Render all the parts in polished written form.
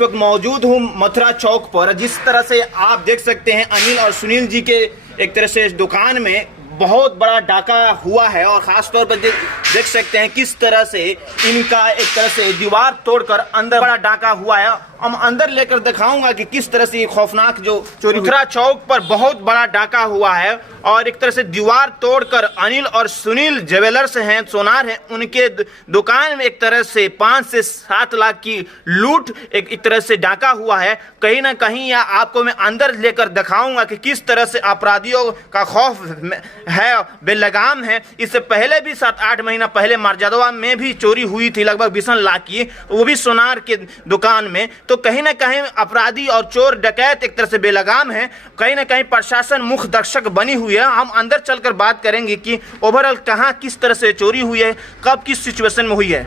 इस वक्त मौजूद हूँ मथुरा चौक पर। जिस तरह से आप देख सकते हैं अनिल और सुनील जी के एक तरह से दुकान में बहुत बड़ा डाका हुआ है और ख़ास तौर पर देख सकते हैं किस तरह से इनका एक तरह से दीवार तोड़कर अंदर बड़ा डाका हुआ है। हम अंदर लेकर दिखाऊंगा कि किस तरह से खौफनाक जो चोरी मथुरा चौक पर बहुत बड़ा डाका हुआ है और एक तरह से दीवार तोड़कर अनिल और सुनील ज्वेलर्स हैं, सोनार हैं, उनके दुकान में एक तरह से 5 से 7 लाख की लूट एक तरह से डाका हुआ है। कहीं ना कहीं या आपको मैं अंदर लेकर दिखाऊंगा कि किस तरह से अपराधियों का खौफ है, बेलगाम है। इससे पहले भी 7-8 महीना पहले मर्यादा में भी चोरी हुई थी लगभग 20 लाख की, वो भी सोनार के दुकान में। तो कहीं ना कहीं अपराधी और चोर डकैत एक तरह से बेलगाम है। कहीं ना कहीं प्रशासन मुख्य दर्शक बनी हुई है। हम अंदर चलकर बात करेंगे कि ओवरऑल कहां किस तरह से चोरी हुई है, कब किस सिचुएशन में हुई है।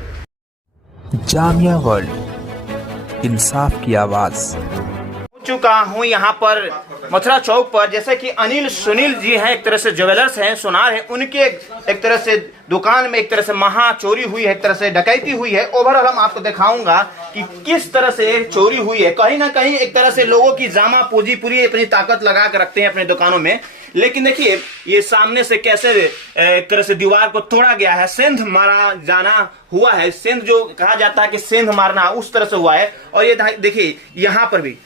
जामिया वर्ल्ड, इंसाफ की आवाज। चुका हूँ यहाँ पर मथुरा चौक पर। जैसे कि अनिल सुनील जी हैं, एक तरह से ज्वेलर्स हैं, सोनार हैं, उनके एक तरह से दुकान में एक तरह से महा चोरी हुई है, एक तरह से डकैती हुई है। ओवरऑल हम आपको दिखाऊंगा कि किस तरह से चोरी हुई है। कहीं ना कहीं एक तरह से लोगों की जामा पूंजी पूरी अपनी ताकत लगा कर रखते हैं अपने दुकानों में, लेकिन देखिए ये सामने से कैसे एक तरह से दीवार को तोड़ा गया है, सेंध मारा जाना हुआ है। सेंध जो कहा जाता है कि सेंध मारना, उस तरह से हुआ है। और ये देखिए यहाँ पर भी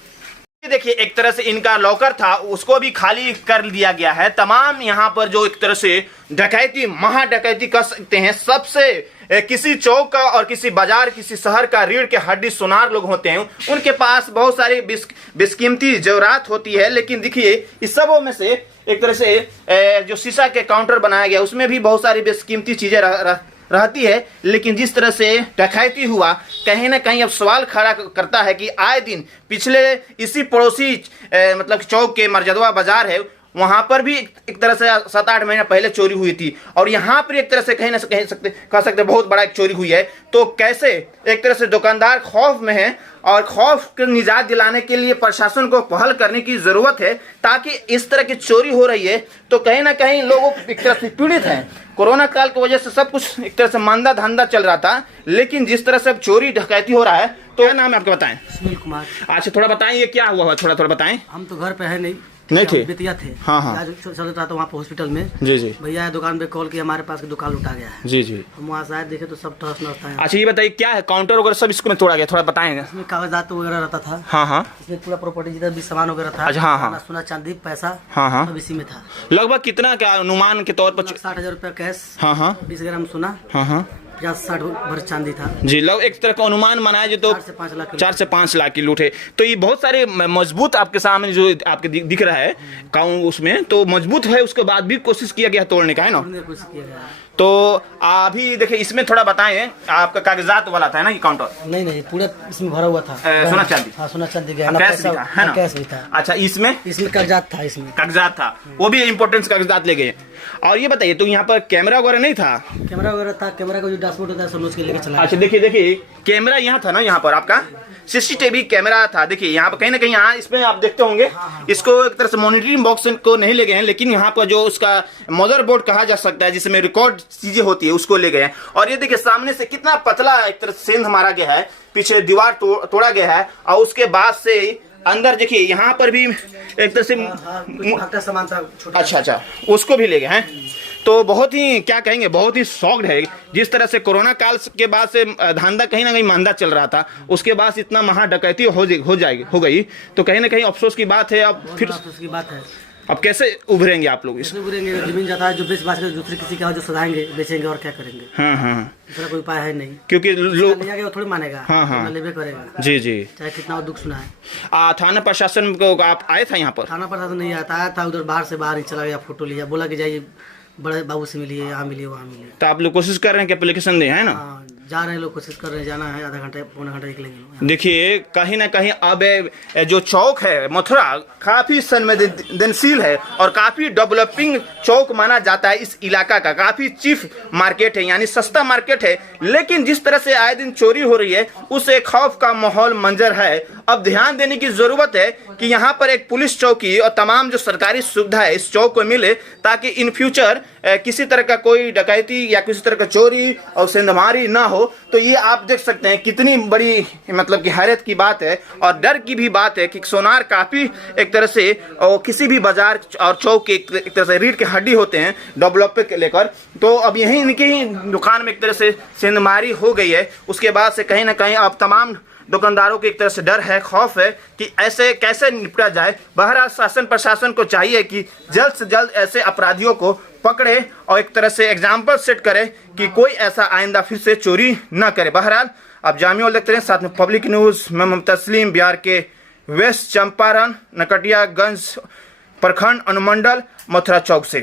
देखिए एक तरह से इनका लॉकर था, उसको भी खाली कर दिया गया है। तमाम यहाँ पर जो एक तरह से डकैती, महा डकैती कर सकते हैं, सबसे किसी चौक का और किसी बाजार, किसी शहर का रीढ़ के हड्डी सोनार लोग होते हैं, उनके पास बहुत सारी बेशकीमती जेवरात होती है। लेकिन देखिए इस सबों में से एक तरह से जो शीशा के काउंटर बनाया गया उसमें भी बहुत सारी बेशकीमती चीजें रहती है। लेकिन जिस तरह से डकैती हुआ, कहीं ना कहीं अब सवाल खड़ा करता है कि आए दिन पिछले इसी पड़ोसी मतलब चौक के मर्यादा बाजार है, वहां पर भी एक तरह से 7-8 महीना पहले चोरी हुई थी और यहाँ पर एक तरह से कह सकते बहुत बड़ा एक चोरी हुई है। तो कैसे एक तरह से दुकानदार खौफ में है और खौफ को निजात दिलाने के लिए प्रशासन को पहल करने की जरूरत है, ताकि इस तरह की चोरी हो रही है तो कहीं ना कहीं लोग एक तरह से पीड़ित हैं। कोरोना काल की वजह से सब कुछ एक तरह से मांदा धांधा चल रहा था, लेकिन जिस तरह से अब चोरी डकैती हो रहा है। तो क्या नाम है आपका, बताएं। सुनील कुमार। अच्छा थोड़ा बताएं ये क्या हुआ, थोड़ा बताएं। हम तो घर पे है नहीं थे, बेतिया थे। हाँ। चल रहा था वहाँ पे हॉस्पिटल में। जी। भैया दुकान पे कॉल किया, हमारे पास की दुकान लुटा गया है। जी। हम वहाँ से देखे तो सब टस नस था। अच्छा ये बताइए क्या है, काउंटर वगैरह सब इसको में तोड़ा गया, थोड़ा बताएंगे। इसमें कागजात वगैरह रहता था। हाँ। इसमें पूरा प्रॉपर्टी जितना भी सामान वगैरह था। अच्छा हाँ। सोना चांदी पैसा हाँ सब इसी में था। लगभग कितना क्या अनुमान के तौर पर? 60,000 रुपया कैश। हाँ। 20 ग्राम सोना। हाँ। 50-60 भर चांदी था। जी, लोग एक तरह का अनुमान बनाया जो तो 4 से 5 लाख की लूट है। तो ये बहुत सारे मजबूत आपके सामने जो आपके दिख रहा है काउंट, उसमें तो मजबूत है, उसके बाद भी कोशिश किया गया तोड़ने का, है ना। तो अभी देखिए इसमें थोड़ा बताएं, आपका कागजात वाला था ना ये काउंटर? नहीं पूरा इसमें भरा हुआ था सोना चांदी। हाँ सोना चांदी कैश भी था। अच्छा इसमें कागजात था, इसमें कागजात था, वो भी इम्पोर्टेंट कागजात ले गए। और ये बताइए तो यहाँ पर कैमरा वगैरह नहीं था? कैमरा वगैरह था, कैमरा का जो डैशबोर्ड होता है सब उसके लेके चला। अच्छा देखिए कैमरा यहाँ था ना, यहाँ पर आपका सीसीटीवी कैमरा था। देखिए यहाँ पर कहीं ना कहीं यहाँ इसमें आप देखते होंगे, इसको एक तरह से मॉनिटरिंग बॉक्स को नहीं ले गए हैं, लेकिन यहाँ पर जो उसका मदरबोर्ड कहा जा सकता है जिसमें रिकॉर्ड चीजें होती है उसको ले गए हैं। और ये देखिए सामने से कितना पतला एक तरह से सेंध मारा गया है, पीछे दीवार तोड़ा गया है और उसके बाद से अंदर देखिए यहाँ पर भी एक तरह से सामान था। अच्छा उसको भी ले गए हैं। तो बहुत ही क्या कहेंगे, बहुत ही शॉक्ड है। जिस तरह से कोरोना काल के बाद से धंधा कहीं ना कहीं मंदा चल रहा था, उसके बाद इतना महा डकैती हो गई, तो कहीं ना कहीं अफसोस की बात है। अब फिर अफसोस की बात है, अब कैसे उभरेंगे आप लोग? उभरेंगे, जमीन जाता है जो बेच बाच कर दूसरे किसी का जो सधाएंगे, बेचेंगे और क्या करेंगे। हाँ। दूसरा कोई उपाय है नहीं, क्योंकि लोग थोड़ी मानेगा। हाँ। लेबे करेगा। जी चाहे कितना दुख सुना है। थाना प्रशासन को आप आए था यहाँ पर? थाना प्रशासन नहीं आया था, उधर बाहर से बाहर ही चला गया, फोटो लिया, बोला कि जाइए बड़े बाबू से मिलिए, यहाँ मिलिए, वहाँ मिलिए। तो आप लोग कोशिश कर रहे हैं कि एप्लीकेशन दें, है ना? जा रहे हैं लोग, कोशिश कर रहे हैं, जाना है, आधा घंटे पौना घंटा निकलेंगे। देखिए कहीं ना कहीं अब जो चौक है मथुरा काफी संवेदनशील है और काफी डेवलपिंग चौक माना जाता है। इस इलाका का काफी चीफ मार्केट है, यानी सस्ता मार्केट है। लेकिन जिस तरह से आए दिन चोरी हो रही है, उससे खौफ का माहौल मंजर है। अब ध्यान देने की जरूरत है कि यहाँ पर एक पुलिस चौकी और तमाम जो सरकारी सुविधा है इस चौक को मिले, ताकि इन फ्यूचर किसी तरह का कोई डकैती या किसी तरह का चोरी और सेंधमारी ना हो। तो ये आप देख सकते हैं कितनी बड़ी मतलब कि हैरत की बात है और डर की भी बात है कि सोनार काफ़ी एक तरह से और किसी भी बाजार और चौक के एक तरह से रीढ़ की हड्डी होते हैं डेवलप के लेकर। तो अब यही इनकी ही दुकान में एक तरह से सेंधमारी हो गई है। उसके बाद से कहीं ना कहीं अब तमाम दुकानदारों को एक तरह से डर है, खौफ है कि ऐसे कैसे निपटा जाए। बहरहाल शासन प्रशासन को चाहिए कि जल्द से जल्द ऐसे अपराधियों को पकड़े और एक तरह से एग्जाम्पल सेट करे कि कोई ऐसा आइंदा फिर से चोरी न करे। बहरहाल आप जामिया वर्ल्ड देखते रहे, साथ में पब्लिक न्यूज़। मैं तस्लीम, बिहार के वेस्ट चंपारण नकटियागंज प्रखंड अनुमंडल मथुरा चौक से।